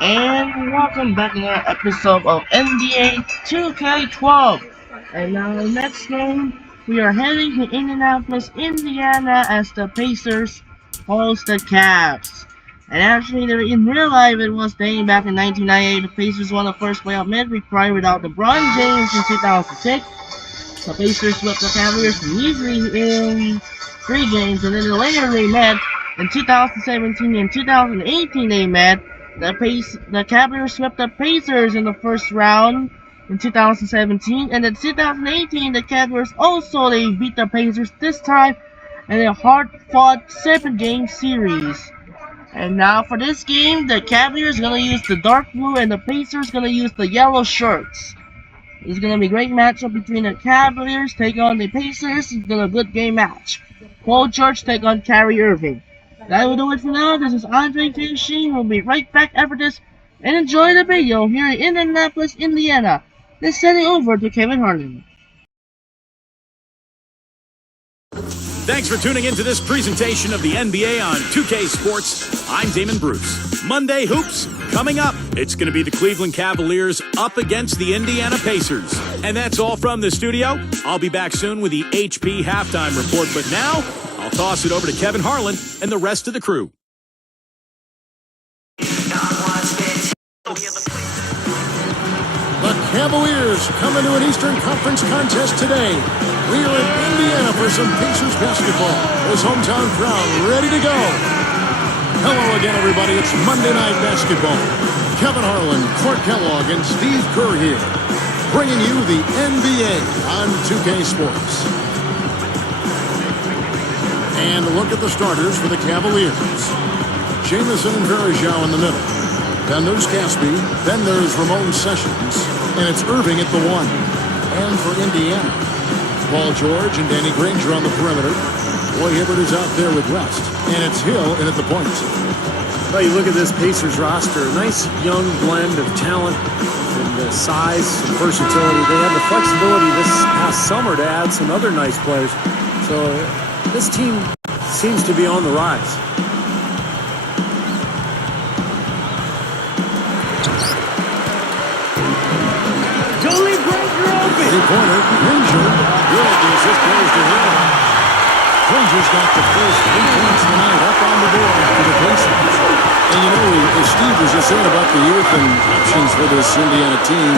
And welcome back to another episode of NBA 2K12. And now next game, we are heading to Indianapolis, Indiana as the Pacers host the Cavs. And actually, in real life, it was dating back in 1998. The Pacers won the first playoff match prior without LeBron James in 2006. The Pacers swept the Cavaliers easily in 3 games, and then later they met in 2017 and 2018. They met. The Cavaliers swept the Pacers in the first round in 2017, and in 2018 the Cavaliers also they beat the Pacers this time in a hard-fought 7-game series. And now for this game, the Cavaliers gonna use the dark blue and the Pacers gonna use the yellow shirts. It's going to be a great matchup between the Cavaliers take on the Pacers. It's going to be a good game match. Paul George take on Kyrie Irving. That will do it for now. This is Andre Sheen. We'll be right back after this. And enjoy the video here in Indianapolis, Indiana. Let's send it over to Kevin Harlan. Thanks for tuning into this presentation of the NBA on 2K Sports. I'm Damon Bruce. Monday Hoops coming up. It's going to be the Cleveland Cavaliers up against the Indiana Pacers. And that's all from the studio. I'll be back soon with the HP halftime report. But now, I'll toss it over to Kevin Harlan and the rest of the crew. The Cavaliers come into an Eastern Conference contest today. We are in Indiana for some Pacers basketball. This hometown crowd ready to go. Hello again, everybody. It's Monday Night Basketball. Kevin Harlan, Clark Kellogg, and Steve Kerr here, bringing you the NBA on 2K Sports. And look at the starters for the Cavaliers. Jamison and Varejao in the middle. Then there's Gatsby. Then there's Ramon Sessions. And it's Irving at the 1. And for Indiana, Paul George and Danny Granger on the perimeter. Roy Hibbert is out there with West. And it's Hill in at the point. Well, you look at this Pacers roster, a nice young blend of talent and size and versatility. They had the flexibility this past summer to add some other nice players. So this team seems to be on the rise. Three-pointer, Granger. Good, the assist goes to Hill. Granger's got the first 3 points tonight up on the board for the Pacers. And you know, as Steve was just saying about the youth and options for this Indiana team,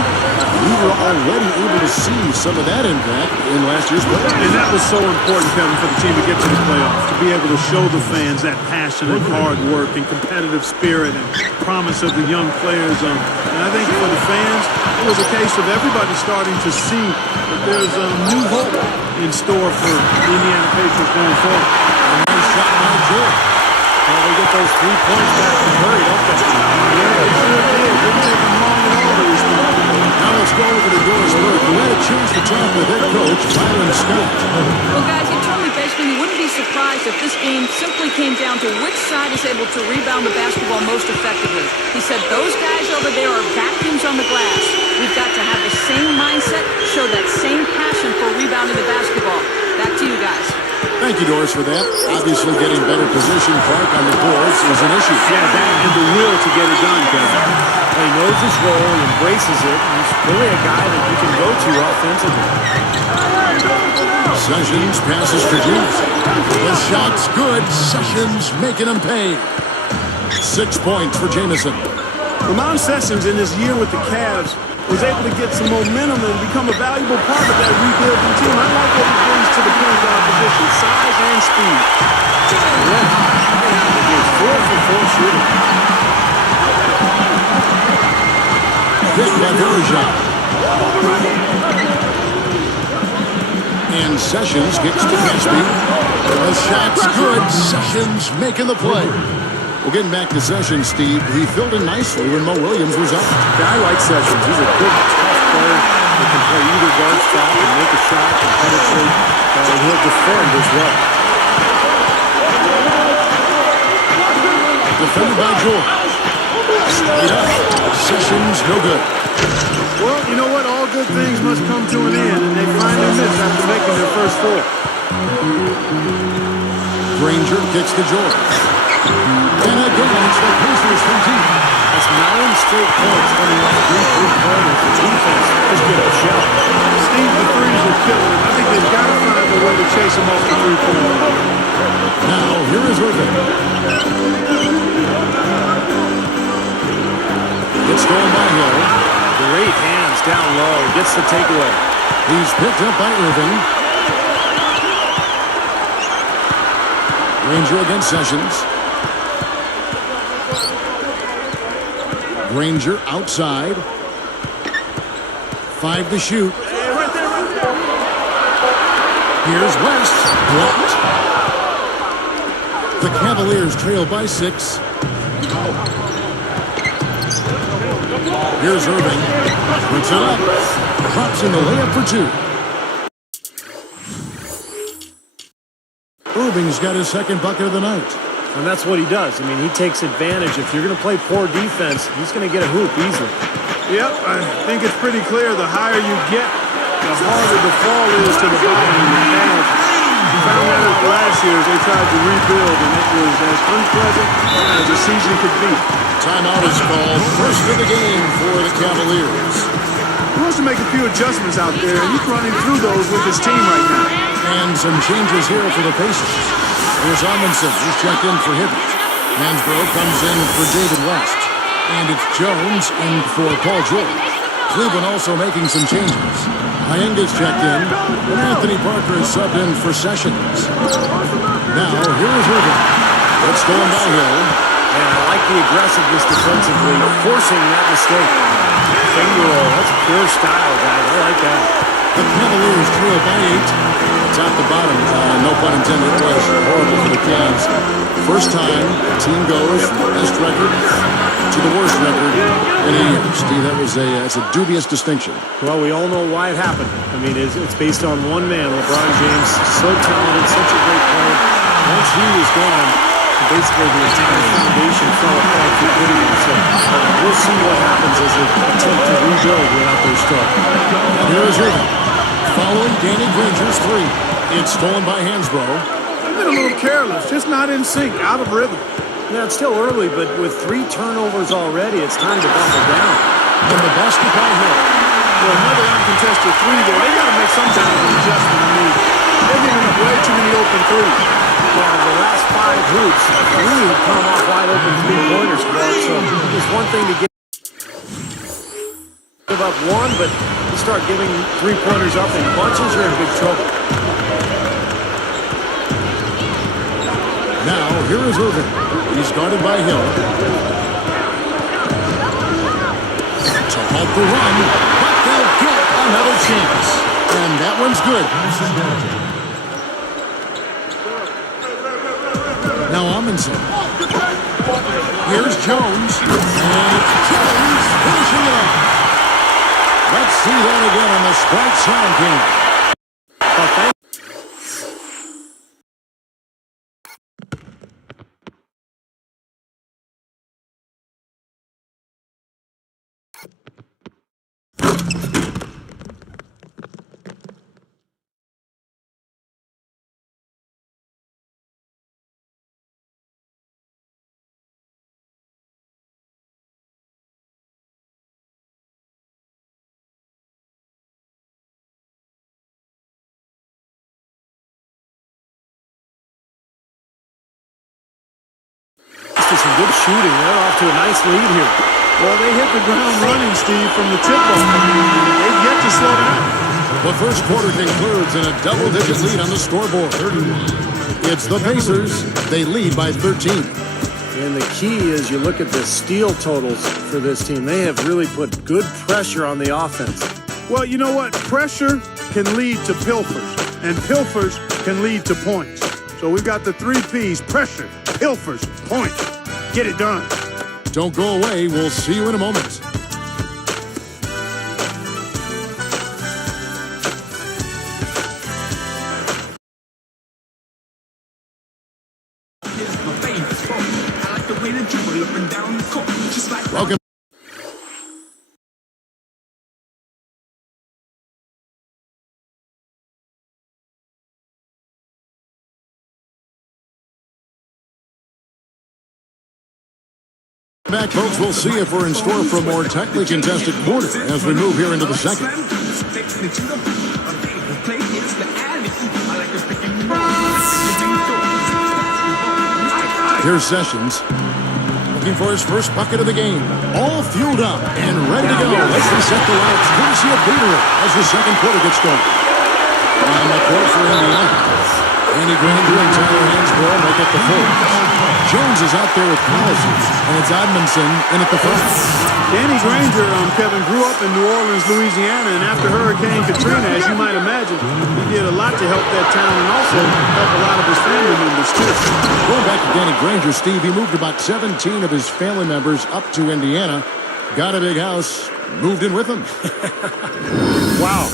we were already able to see some of that impact in last year's playoffs. And that was so important, Kevin, for the team to get to the playoffs, to be able to show the fans that passion and hard work and competitive spirit and promise of the young players. And I think for the fans, it was a case of everybody starting to see that there's a new hope in store for the Indiana Pacers going forward. A nice shot by George. Well, they get those 3 points back from Curry, don't they? Yeah, they sure did. Didn't take them long at all to respond. Now let's go over to Doris Burke, who had a chance to talk with head coach Byron Scott. Well, guys, he told me basically he wouldn't be surprised if this game simply came down to which side is able to rebound the basketball most effectively. He said those guys over there are vacuums on the glass. We've got to have the same mindset, show that same passion for rebounding the basketball. Back to you guys. Thank you, Doris, for that. Obviously, getting better position, Clark, on the boards is an issue. Yeah, that and the will to get it done, Kevin. He knows his role, he embraces it. He's really a guy that you can go to offensively. Sessions passes for James. The shot's good. Sessions making him pay. 6 points for Jamison. Ramon Sessions in his year with the Cavs was able to get some momentum and become a valuable part of that rebuilding team. I like what he brings to the point guard position, size and speed. He's 4 for 4 shooting. Pick by Varejao. And Sessions gets to Gatsby. The shot's good. Sessions making the play. Well, getting back to Sessions, Steve, he filled in nicely when Mo Williams was up. Yeah, I like Sessions. He's a good, tough player who can play either guard spot and make a shot and penetrate. And he'll defend as well. Defended by George. Straight up. Sessions, no good. Well, you know what? All good things must come to an end, and they finally missed after making their first 4. Granger gets to George. And again, it's the Pacers from deep. That's 9 straight points coming off 3 three-pointers. The defense is going to shell. Steve, the threes are killing him. I think they've got to find a way to chase him off the three-point line. Now, here is Irving. It's stolen by Hill. Great hands down low. Gets the takeaway. He's picked up by Irving. Granger against Sessions. Granger outside. 5 to shoot. Here's West. Blocked. The Cavaliers trail by 6. Here's Irving. Puts it up. Drops in the layup for 2. Irving's got his second bucket of the night. And that's what he does. I mean, he takes advantage. If you're going to play poor defense, he's going to get a hoop easily. Yep, I think it's pretty clear the higher you get, the harder the fall is to the bottom of the Cavs. You found that out last year as they tried to rebuild, and it was as unpleasant as a season could be. Timeout is called. First of the game for the Cavaliers. He wants to make a few adjustments out there, and he's running through those with his team right now. And some changes here for the Pacers. Here's Amundsen. He's checked in for Hibbert. Hansbrough comes in for David West. And it's Jones in for Paul George. Cleveland also making some changes. Hyenga's checked in, and Anthony Parker is subbed in for Sessions. Now, here's Irving. It's stolen by Hill. And I like the aggressiveness defensively, forcing that mistake. Finger roll. That's pure style, guys. I like that. The Cavaliers trail by 8. Top to bottom, no pun intended, it was horrible for the Cavs. First time the team goes from the best record to the worst record in a year. Steve, that's a dubious distinction. Well, we all know why it happened. I mean, it's based on one man, LeBron James. So talented, such a great player. Once he was gone, basically the entire foundation fell apart for Whittier. So we'll see what happens as they attempt to rebuild without their star. Here's Irving. Following Danny Granger's 3. It's stolen by Hansbrough. They've been a little careless, just not in sync, out of rhythm. Yeah, it's still early, but with 3 turnovers already, it's time to buckle down. And the basket by Hill. Well, another uncontested 3 there. They got to make some kind of an adjustment. I mean, they're giving up way too many open threes. Well, the last 5 hoops, 3 have come off wide open 3-pointers, Mark. So it's one thing to give up 1, but you start giving 3-pointers up in bunches, you're in big trouble. Now, here is Irving. He's guarded by Hill. To halt the run, but they'll get another chance. And that one's good. Now Amundsen. Here's Jones. And it's Jones finishing it off. Let's see that again on the Sprite Sound King. Some good shooting. They're off to a nice lead here. Well, they hit the ground running, Steve, from the tip-off. They've yet to slow down. The first quarter concludes in a double-digit lead on the scoreboard. It's the Pacers. They lead by 13. And the key is you look at the steal totals for this team. They have really put good pressure on the offense. Well, you know what? Pressure can lead to pilfers, and pilfers can lead to points. So we've got the 3 Ps: pressure, pilfers, points. Get it done. Don't go away. We'll see you in a moment. Welcome. Back, folks, we'll see if we're in store for a more technically contested quarter as we move here into the second. Here's Sessions, looking for his first bucket of the game. All fueled up and ready to go. Let's reset the lights, courtesy of Gatorade, as the second quarter gets going. On the court for Indiana, Danny Granger and Tyler Hansbrough make up the four. Jones is out there with Collison, and it's Edmondson in at the front. Danny Granger, Kevin, grew up in New Orleans, Louisiana, and after Hurricane Katrina, as you might imagine, he did a lot to help that town and also help a lot of his family members, too. Going back to Danny Granger, Steve, he moved about 17 of his family members up to Indiana, got a big house, moved in with them. Wow.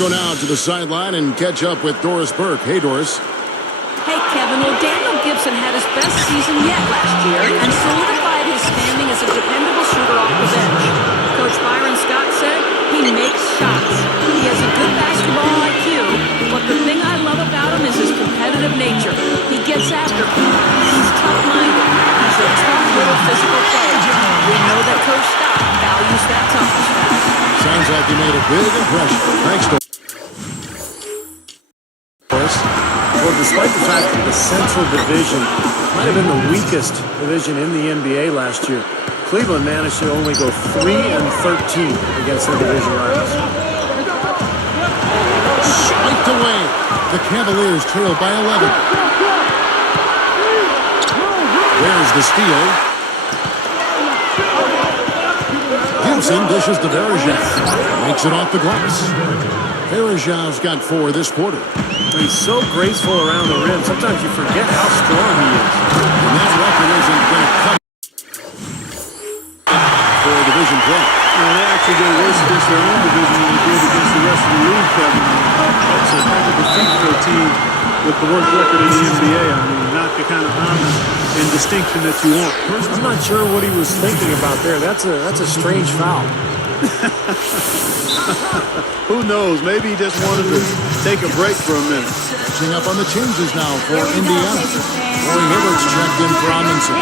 Go now to the sideline and catch up with Doris Burke. Hey, Doris. Hey, Kevin. Well, Daniel Gibson had his best season yet last year and solidified his standing as a dependable shooter off the bench. Coach Byron Scott said he makes shots. He has a good basketball IQ, but the thing I love about him is his competitive nature. He gets after people. He's tough-minded. He's a tough little physical player. We know that Coach Scott values that toughness. Sounds like he made a big impression. Thanks, Doris. Well, despite the fact that the Central Division might have been the weakest division in the NBA last year, Cleveland managed to only go 3-13 against their division rivals. Swiped away. The Cavaliers trail by 11. There's the steal. Gibson dishes to Verajov. Makes it off the glass. Verajov's got 4 this quarter. He's so graceful around the rim. Sometimes you forget how strong he is. And that record isn't going to cut for division play. They actually did worse against their own division than they did against the rest of the league, Kevin. That's a heck of a feat for a team with the worst record in the NBA. I mean, not the kind of honor and distinction that you want. I'm not sure what he was thinking about there. That's a strange foul. Who knows? Maybe he just wanted to take a break for a minute. Catching up on the changes now for Indiana. Roy Hibbert's checked in for Amundsen.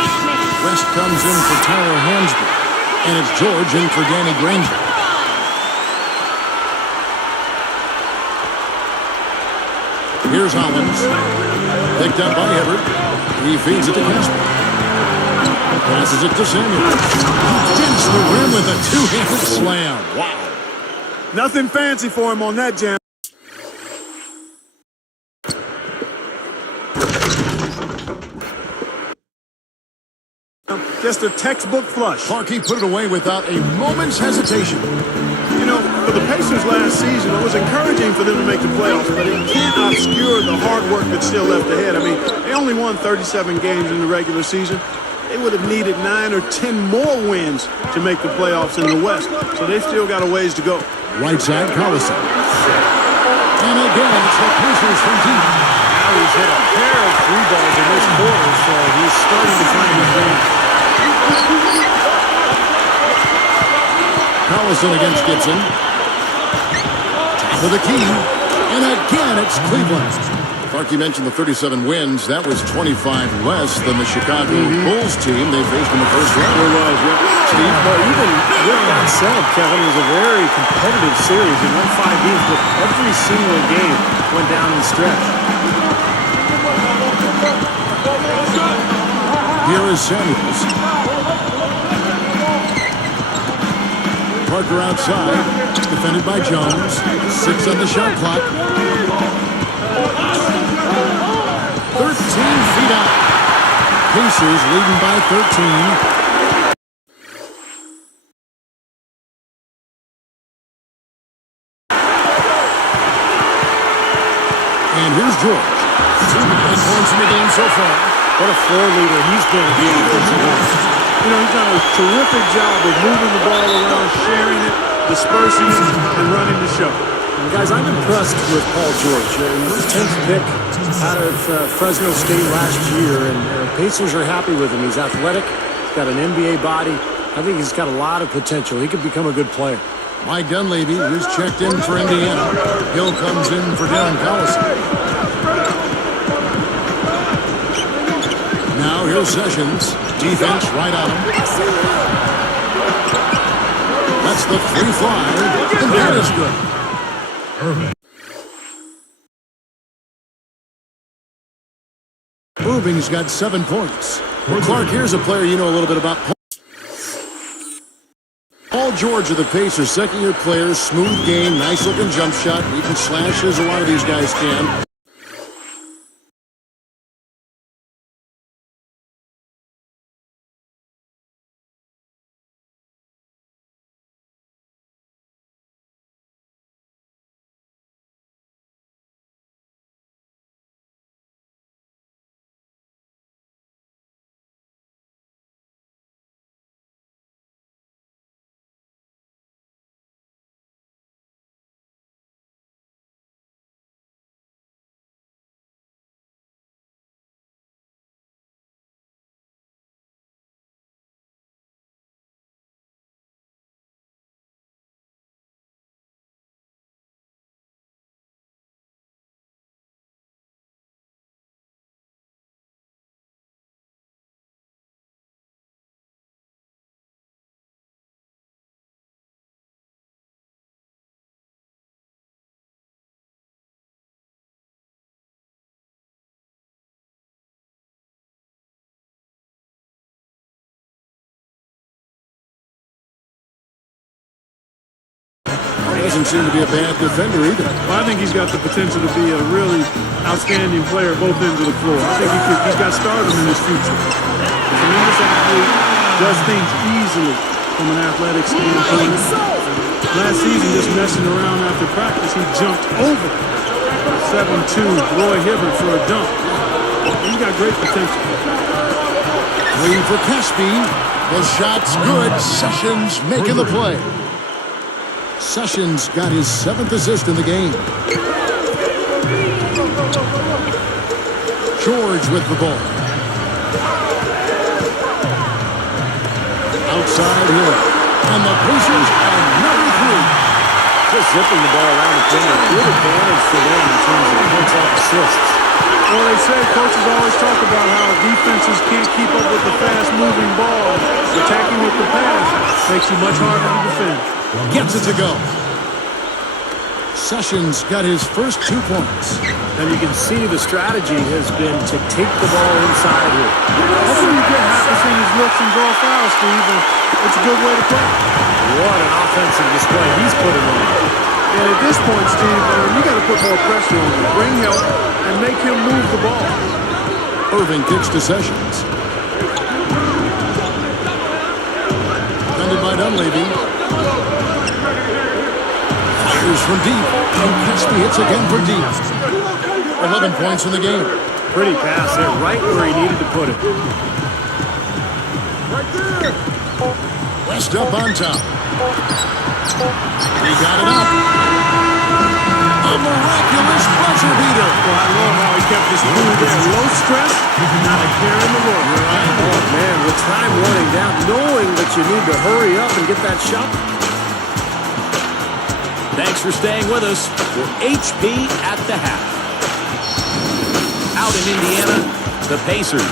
West comes in for Tyler Hansbrough. And it's George in for Danny Granger. Here's Hollins. Picked up by Hibbert. He feeds it to Casper. Passes it to Samuel. Gets the rim with a two-handed slam. Wow. Nothing fancy for him on that jam. Just a textbook flush. Clarkey put it away without a moment's hesitation. You know, for the Pacers last season, it was encouraging for them to make the playoffs, but it can't obscure the hard work that's still left ahead. I mean, they only won 37 games in the regular season. They would have needed 9 or 10 more wins to make the playoffs in the West, so they've still got a ways to go. Right side, Collison. And again, it's the Pacers from deep. Now he's hit a pair of 3 balls in this quarter, so he's starting to find his game. Collison against Gibson. Top of the key. And again, it's Cleveland. Clarkey mentioned the 37 wins. That was 25 less than the Chicago Bulls team they faced in the first round. There was, yeah. Steve, but even with that said, Kevin, it was a very competitive series. It won 5 games, but every single game went down the stretch. Here is Samuels. Parker outside, defended by Jones. 6 on the shot clock. 13 feet out. Pacers leading by 13. And here's George. 2 points in the game so far. What a floor leader he's been at the offensive end. You know, he's done a terrific job of moving the ball around, sharing it, dispersing it, and running the show. And guys, I'm impressed with Paul George. He was 10th pick out of Fresno State last year, and Pacers are happy with him. He's athletic, he's got an NBA body. I think he's got a lot of potential. He could become a good player. Mike Dunleavy, who's checked in for Indiana. Hill comes in for Darren Collison. Now here's Sessions. Defense right on him. That's the free fly. And that is good. Irving's got 7 points. Well, Clark, here's a player you know a little bit about. Paul George of the Pacers, second-year player, smooth game, nice-looking jump shot. He can slash as a lot of these guys can. He doesn't seem to be a bad defender either. Well, I think he's got the potential to be a really outstanding player both ends of the floor. I think he's got stardom in his future. Tremendous athlete, does things easily from an athletic standpoint. Last season, just messing around after practice, he jumped over 7'2" Roy Hibbert for a dunk. He's got great potential. Waiting for Caspi. The shot's good. Sessions making the play. Sessions got his 7th assist in the game. George with the ball. Outside here. And the Pacers are number 3. Just zipping the ball around the corner. Good advantage for them in terms of points-off assists. Well, they say coaches always talk about how defenses can't keep up with the fast-moving ball. Attacking with the pass makes you much harder to defend. Gets it to go. Sessions got his first 2 points. And you can see the strategy has been to take the ball inside here. Hopefully you get half of his looks and draw fouls, Steve, and it's a good way to play. What an offensive display he's putting on. And at this point, Steve, you got to put more pressure on him, bring help, and make him move the ball. Irving kicks to Sessions. Defended by Dunleavy. Fires from deep. And Caspi hits again from deep. 11 points in the game. Pretty pass there, right where he needed to put it. West up on top. He got it up. A miraculous buzzer beater. Well, I love how he kept his cool there. Low stress, not a care in the world. Oh, man, with time running down, knowing that you need to hurry up and get that shot. Thanks for staying with us for HP at the half. Out in Indiana, the Pacers.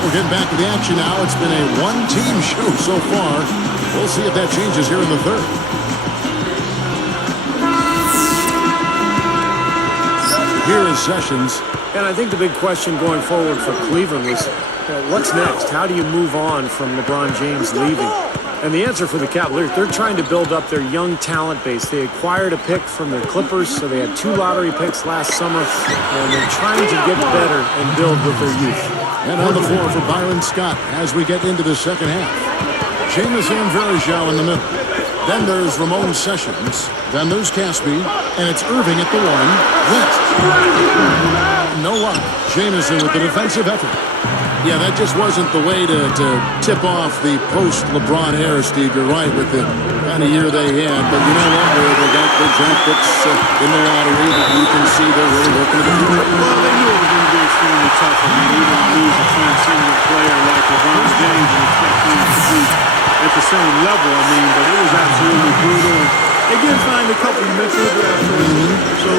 We're getting back to the action now. It's been a one-team show so far. We'll see if that changes here in the third. Here is Sessions. And I think the big question going forward for Cleveland was, what's next? How do you move on from LeBron James leaving? And the answer for the Cavaliers, they're trying to build up their young talent base. They acquired a pick from their Clippers, so they had 2 lottery picks last summer, and they're trying to get better and build with their youth. And on the floor for Byron Scott as we get into the second half. Jamison Varejao in the middle. Then there's Ramon Sessions. Then there's Caspi. And it's Irving at the 1. West. No luck. Jamison with the defensive effort. Yeah, that just wasn't the way to tip off the post-LeBron era, Steve. You're right with the kind of year they had. But you know what? They got their draft picks in the lottery that you can see they're really looking at the future. Well, they knew it was going to be extremely tough. I mean, even lose a team senior player like LeBron James and expect him to be at the same level, but it was absolutely brutal. And they did find a couple, you mentioned the draft choices, so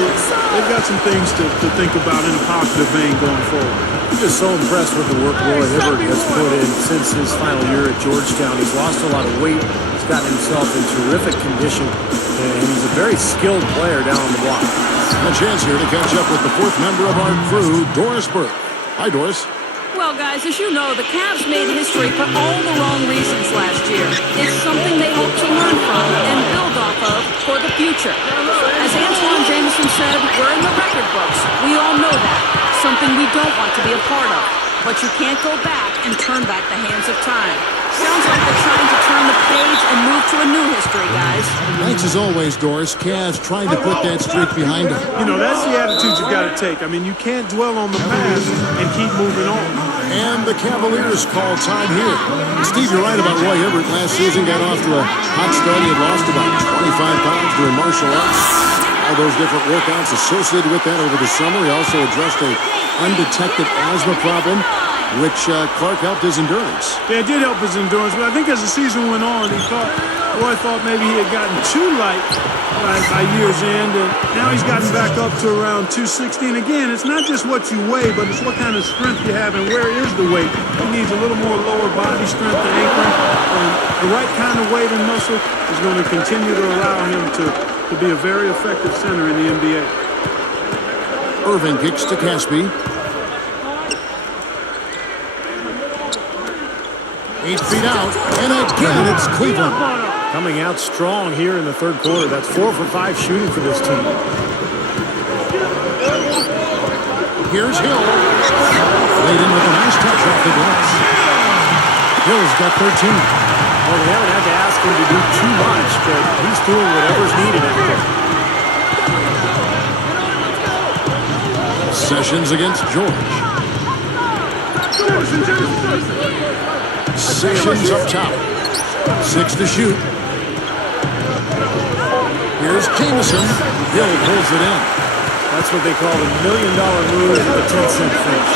they've got some things to think about in a positive vein going forward. I'm just so impressed with the work Roy Hibbert has put in since his final year at Georgetown. He's lost a lot of weight. He's gotten himself in terrific condition, and he's a very skilled player down on the block. And a chance here to catch up with the fourth member of our crew, Doris Burke. Hi, Doris. Well, guys, as you know, the Cavs made history for all the wrong reasons last year. It's something they hope to learn from and build off of for the future. As Antoine Jameson said, we're in the record books. We all know that. Something we don't want to be a part of. But you can't go back and turn back the hands of time. Sounds like they're trying to turn the page and move to a new history, guys. Thanks as always, Doris. Cavs trying to put that streak behind them. That's the attitude you got to take. You can't dwell on the past and keep moving on. And the Cavaliers call time here. Steve, you're right about Roy Hibbert. Last season got off to a hot start. He had lost about 25 pounds doing martial arts. All those different workouts associated with that over the summer. He also addressed a undetected asthma problem, which Clark helped his endurance. Yeah, it did help his endurance, but I think as the season went on, Roy thought maybe he had gotten too light by year's end, and now he's gotten back up to around 260. And again, it's not just what you weigh, but it's what kind of strength you have and where is the weight. He needs a little more lower body strength and anchoring, and the right kind of weight and muscle is going to continue to allow him to be a very effective center in the NBA. Irving kicks to Caspi. 8 feet out, and again it's Cleveland. Coming out strong here in the third quarter. That's 4 for 5 shooting for this team. Here's Hill. Laid in with a nice touch off the glass. Hill's got 13. Well, they haven't had to ask him to do too much, but he's doing whatever's needed out there. Sessions against George. Sessions up top. 6 to shoot. Here's Jameson. Hill pulls it in. That's what they call the $1 million move with a 10-cent finish.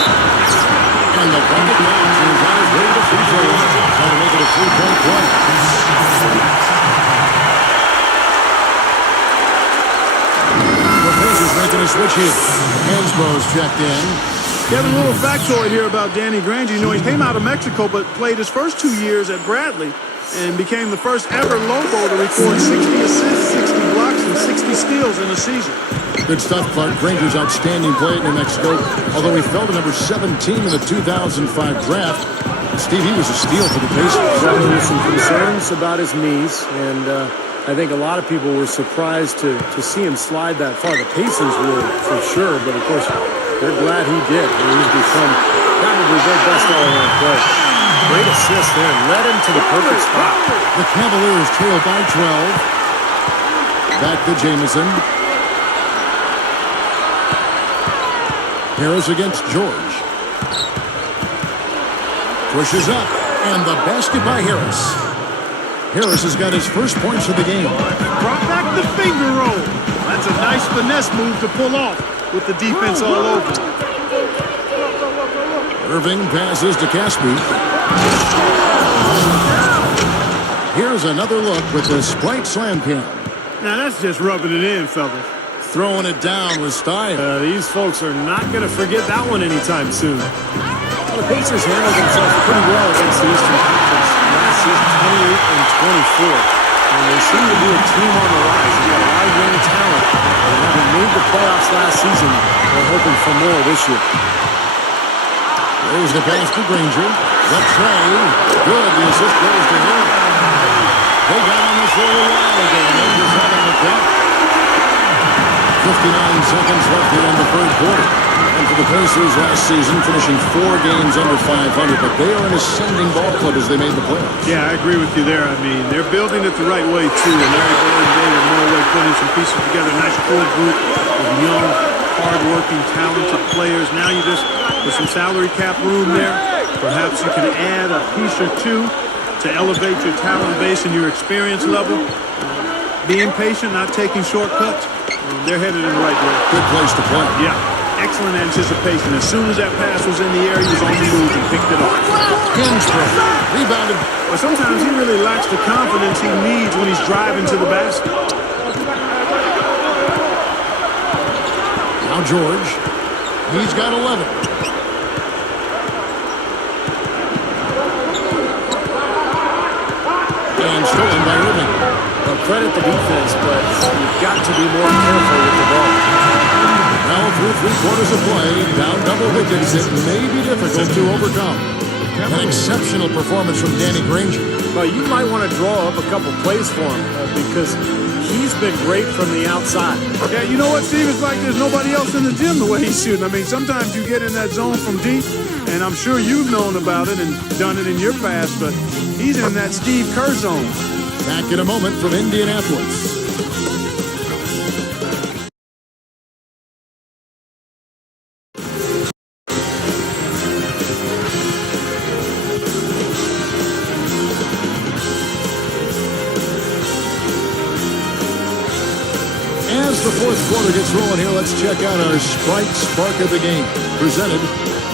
And the bucket bounce is on his way to free throw line. Trying to make it a 3-point play. The Pacers making a switch here. Hansbrough's checked in. Kevin, a little factoid here about Danny Granger. He came out of Mexico, but played his first 2 years at Bradley and became the first ever Lobo to record 60 assists, 60 blocks, and 60 steals in a season. Good stuff, Clark. Granger's outstanding play at New Mexico, although he fell to number 17 in the 2005 draft. Steve, he was a steal for the Pacers. There were some concerns about his knees, and I think a lot of people were surprised to see him slide that far. The Pacers were for sure, but of course, they're glad he did. He's become probably their best all-around player. Great assist there, led him to the perfect spot. The Cavaliers trail by 12. Back to Jameson. Harris against George. Pushes up, and the basket by Harris. Harris has got his first points of the game. Brought back the finger roll. That's a nice finesse move to pull off with the defense all over. Irving passes to Caspi. Here's another look with the Sprite Slam Cam. Now that's just rubbing it in, fellas. Throwing it down with style. These folks are not going to forget that one anytime soon. Well, the Pacers handled themselves pretty well against the Eastern Conference last season, 28-24. And they seem to be a team on the rise. They've got a lot of young talent. And having made the playoffs last season, they're hoping for more this year. There's the pass to Granger. The tray. Good. The assist goes to him. They got on this roll a while ago, and they're just having a cup. 59 seconds left here in the third quarter. And for the Pacers last season, finishing 4 games under 500, but they are an ascending ball club as they made the playoffs. Yeah, I agree with you there. They're building it the right way, too. And Larry Bird and David Norway putting some pieces together. Nice core group of young, hard-working, talented players. Now you just, with some salary cap room there, perhaps you can add a piece or two to elevate your talent base and your experience level. Being patient, not taking shortcuts. They're headed in the right direction. Good place to play. Yeah, excellent anticipation. As soon as that pass was in the air, he was on the move and picked knocked it off. Kinsborough rebounded. But sometimes he really lacks the confidence he needs when he's driving to the basket. Now George. He's got 11. And stolen by Irving. Well, credit the defense, but you've got to be more careful with the ball. Now through 3/4 of play, down double digits, it may be difficult to overcome. An exceptional performance from Danny Granger. Well, you might want to draw up a couple plays for him because he's been great from the outside. Yeah, you know what, Steve? It's like there's nobody else in the gym the way he's shooting. I mean, sometimes you get in that zone from deep, and I'm sure you've known about it and done it in your past, but he's in that Steve Kerr zone. Back in a moment from Indianapolis. As the fourth quarter gets rolling here, let's check out our Sprite Spark of the Game, presented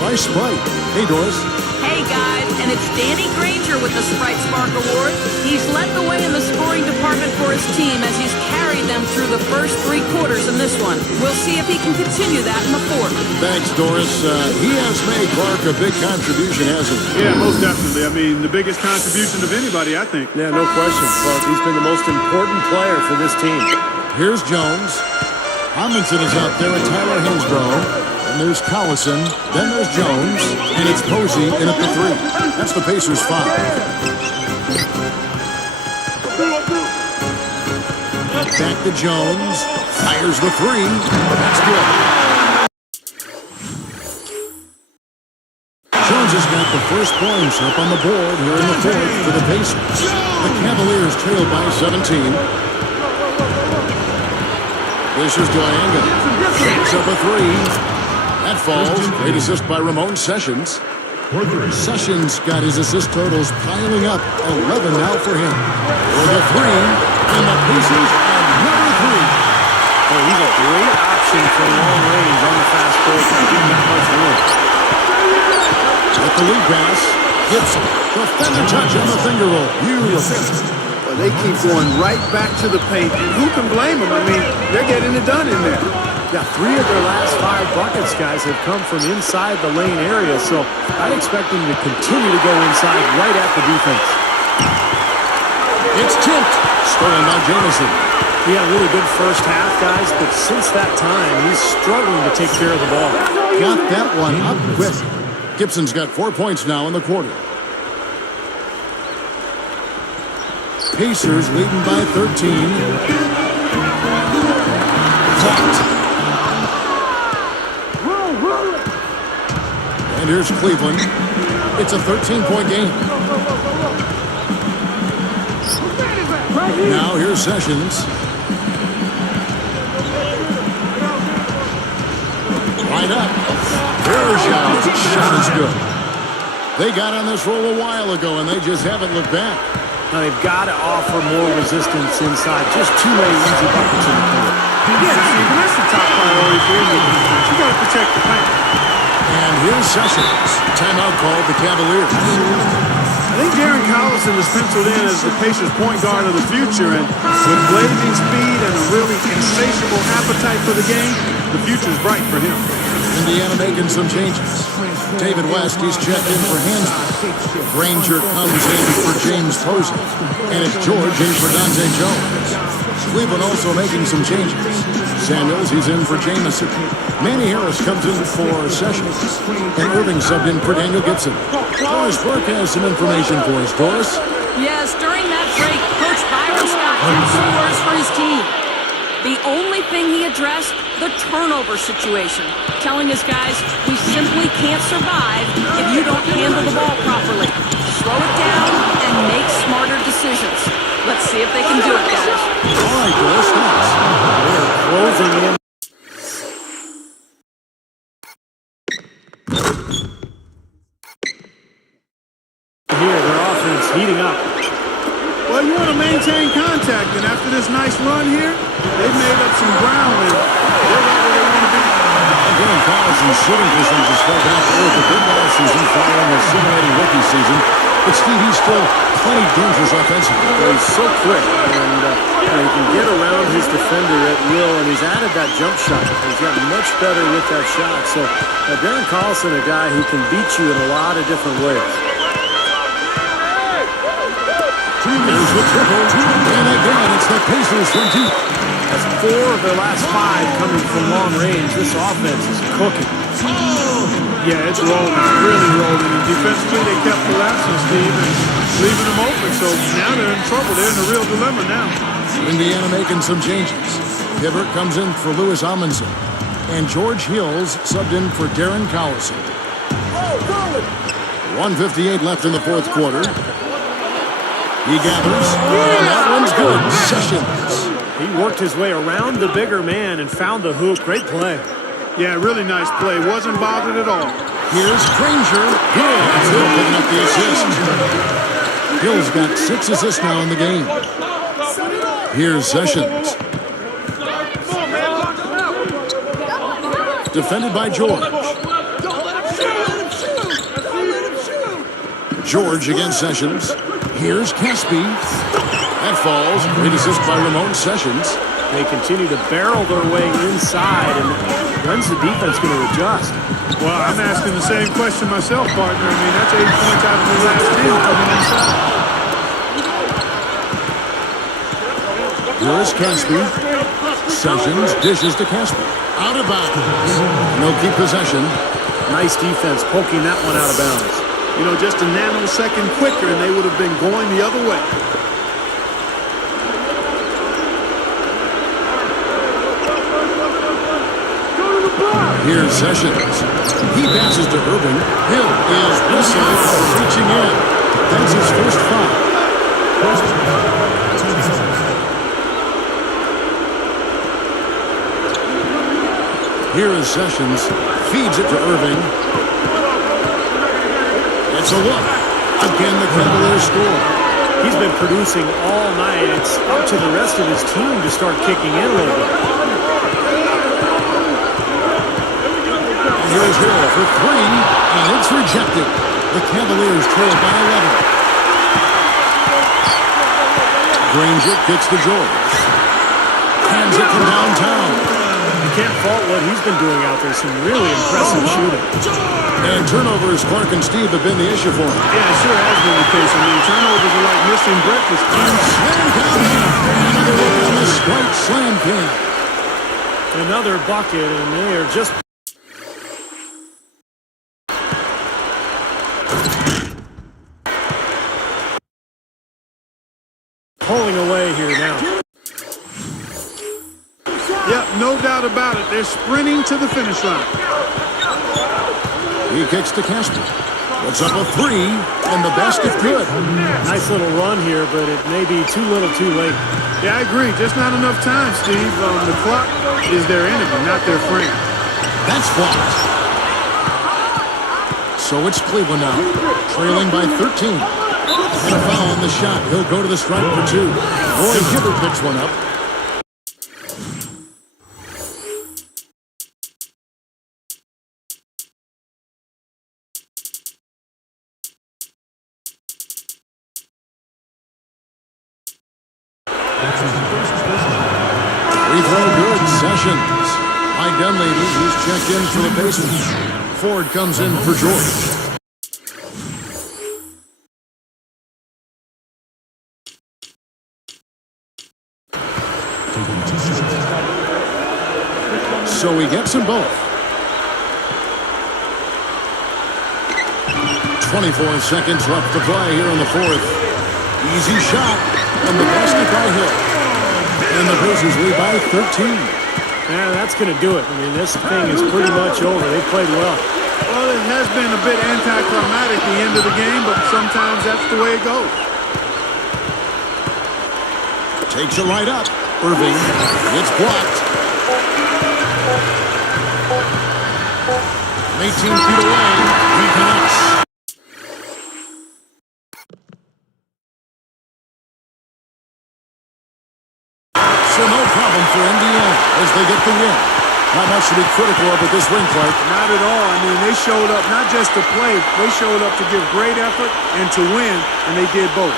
by Sprite. Hey, Doris. Hey, guys, and it's Danny Granger with the Sprite Spark Award. He's led the way in the scoring department for his team as he's carried them through the first 3 quarters in this one. We'll see if he can continue that in the fourth. Thanks, Doris. He has made Clark a big contribution, hasn't he? Yeah, most definitely. I mean, the biggest contribution of anybody, I think. Yeah, no question, Clark. He's been the most important player for this team. Here's Jones. Amundsen is out there with Tyler Hinsborough. And there's Collison. Then there's Jones. And it's Posey in at the 3. That's the Pacers' 5. Back to Jones. Fires the 3. That's good. Jones has got the first points up on the board here in the fourth for the Pacers. The Cavaliers trail by 17. This is Dwayne. Shakes up a 3. That falls. Great assist by Ramon Sessions. Sessions got his assist totals piling up. 11 now for him. For the 3. And the Pacers another 3. Well, he's a great option for long range on the fast break. Not getting that much room. With the lead pass. Gibson. Defender touch on the finger roll. Beautiful. Well, they keep going right back to the paint, and who can blame them? I mean, they're getting it done in there. Yeah, 3 of their last 5 buckets, guys, have come from inside the lane area, so I'd expect them to continue to go inside right at the defense. It's tipped. Stolen by Jamison. He had a really good first half, guys, but since that time, he's struggling to take care of the ball. Got that one up quick. Gibson's got 4 points now in the quarter. Pacers leading by 13. Blocked. And here's Cleveland. It's a 13-point game. Now here's Sessions. Right up. There's your shot is good. They got on this roll a while ago, and they just haven't looked back. Now they've got to offer more resistance inside. Just too many easy buckets in the corner. Yeah, Stephen, that's the top priority for any defense. You got to protect the paint. And here's Sessions. Timeout called the Cavaliers. I think Darren Collison is penciled in as the Pacers' point guard of the future, and with blazing speed and a really insatiable appetite for the game, the future's bright for him. Indiana making some changes. David West, he's checked in for Hansbrough. Granger comes in for James Posey. And it's George in for Dante Jones. Cleveland also making some changes. Samuels, he's in for Jamison. Manny Harris comes in for Sessions. And Irving subbed in for Daniel Gibson. Doris Burke has some information for us. Doris? Yes, during that break, Coach Byron Scott had some words for his team. The only thing he addressed, the turnover situation, telling his guys, we simply can't survive if you don't handle the ball properly. Slow it down and make smarter decisions. Let's see if they can do it, guys. All right, Doris, thanks. They're closing in. Here, their offense heating up. Well, you want to maintain contact, and after this nice run here, they've made up some ground, and they're right where they want to be. Darren Collison's shooting percentages fell back to earth a bit last season following a scintillating rookie season. But Steve, he's still plenty dangerous offensively. Well, he's so quick, and he can get around his defender at will, and he's added that jump shot. He's gotten much better with that shot. So Darren Collison, a guy who can beat you in a lot of different ways. There's the triple, and again, it's the Pacers from deep. That's 4 of their last 5 coming from long range. This offense is cooking. Yeah, it's rolling. It's really rolling. And defensively, they kept collapsing, Steve, and leaving them open. So now they're in trouble. They're in a real dilemma now. Indiana making some changes. Hibbert comes in for Louis Amundsen. And George Hills subbed in for Darren Collison. 1:58 left in the fourth quarter. He gathers, and that one's good. Sessions. He worked his way around the bigger man and found the hoop. Great play. Yeah, really nice play. Wasn't bothered at all. Here's Granger. Hills picking up the assist. Hills got 6 assists now in the game. Here's Sessions. Defended by George. George against Sessions. Here's Caspi. That falls. Great assist by Ramon Sessions. They continue to barrel their way inside, and when's the defense going to adjust? Well, I'm asking the same question myself, partner. I mean, that's 8 points out of the last 10 coming inside. Here's Caspi. Sessions dishes to Caspi. Out of bounds. No keep possession. Nice defense poking that one out of bounds. You know, just a nanosecond quicker, and they would have been going the other way. Here's Sessions. He passes to Irving. Hill is whistled for reaching in. That's his first foul. Here is Sessions. Feeds it to Irving. It's a look. Again, the Cavaliers score. He's been producing all night. It's up to the rest of his team to start kicking in a little bit. Here's Hill for 3, and it's rejected. The Cavaliers trail by 11. Granger kicks to George. Hands it from downtown. You can't fault what he's been doing out there. Some really impressive shooting. And turnovers, Clark and Steve have been the issue for him. Yeah, it sure has been the case. I mean, turnovers are like missing breakfast. And slam down. Another look on the strike slam king. Another bucket, and they are just... pulling away here now. Yep, no doubt about it. They're sprinting to the finish line. He kicks to Casper. Puts up a 3, and the basket good. Nice little run here, but it may be too little too late. Yeah, I agree. Just not enough time, Steve. The clock is their enemy, not their friend. That's blocked. So it's Cleveland now, trailing by 13. And a foul on the shot. He'll go to the stripe for 2. Roy Hibbert picks one up. Free throw good. Sessions. Mike Dunleavy, he's checked in for the Pacers. Ford comes in for George. So he gets them both. 24 seconds left to play here in the fourth. Easy shot, and the basket by Hill. And the Pacers lead by 13. Yeah, that's going to do it. I mean, this thing is pretty much over. They played well. Well, it has been a bit anticlimactic the end of the game, but sometimes that's the way it goes. Takes it right up. Irving. It's blocked. 18 feet away. He connects. So no problem for Indiana as they get the win. Not much to be critical of at this rink, Clark. Not at all. I mean, they showed up not just to play, they showed up to give great effort and to win, and they did both.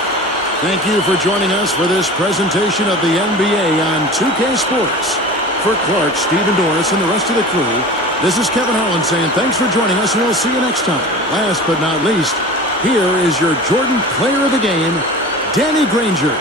Thank you for joining us for this presentation of the NBA on 2K Sports. For Clark, Stephen Doris, and the rest of the crew, this is Kevin Holland saying thanks for joining us, and we'll see you next time. Last but not least, here is your Jordan Player of the Game, Danny Granger.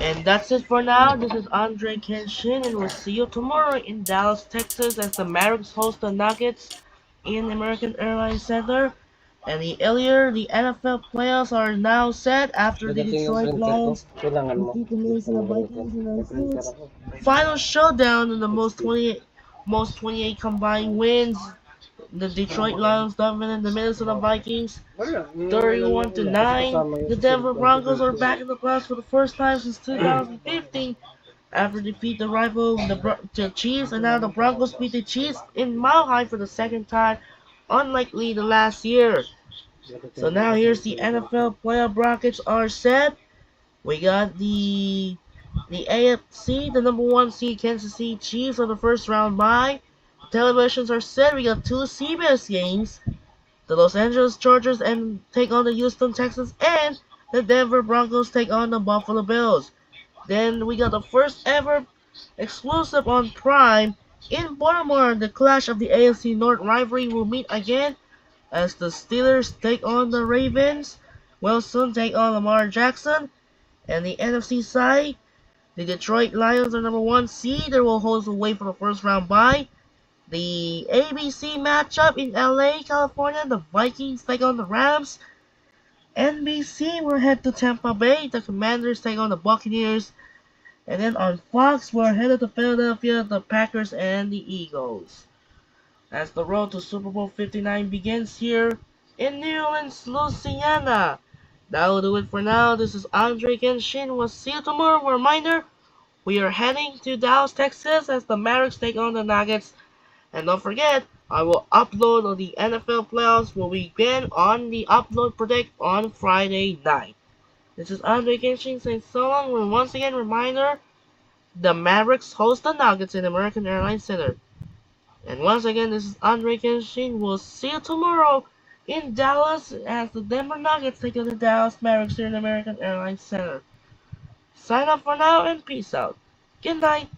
And that's it for now. This is Andre Kenshin, and we'll see you tomorrow in Dallas, Texas, as the Mavericks host the Nuggets in American Airlines Center. And the NFL playoffs are now set after the Detroit Lions defeat the Minnesota Vikings in the Foods. Final showdown in the most 28 combined wins. The Detroit Lions dominated the Minnesota Vikings 31 to 9. The Denver Broncos are back in the playoffs for the first time since 2015 after defeat the rival the Chiefs, and now the Broncos beat the Chiefs in Mile High for the second time, unlikely the last year. So now here's the NFL playoff brackets are set. We got the AFC, the number one seed Kansas City Chiefs on the first round bye. Televisions are set. We got two CBS games. The Los Angeles Chargers and take on the Houston Texans, and the Denver Broncos take on the Buffalo Bills. Then we got the first ever exclusive on Prime in Baltimore. The clash of the AFC North rivalry will meet again as the Steelers take on the Ravens. Wilson take on Lamar Jackson. And the NFC side, the Detroit Lions are number one seed. They will hold away for the first round bye. The ABC matchup in LA, California, the Vikings take on the Rams. NBC will head to Tampa Bay. The Commanders take on the Buccaneers. And then on Fox, we're headed to Philadelphia, the Packers and the Eagles. As the road to Super Bowl 59 begins here in New Orleans, Louisiana. That will do it for now. This is Andre Genshin. We'll see you tomorrow. Reminder, we are heading to Dallas, Texas as the Mavericks take on the Nuggets. And don't forget, I will upload on the NFL playoffs will begin on the upload predict on Friday night. This is Andre Genshin saying so long. And once again, reminder, the Mavericks host the Nuggets in American Airlines Center. And once again, this is Andre Genshin. We'll see you tomorrow in Dallas as the Denver Nuggets take on the Dallas Mavericks here in American Airlines Center. Sign up for now and peace out. Good night.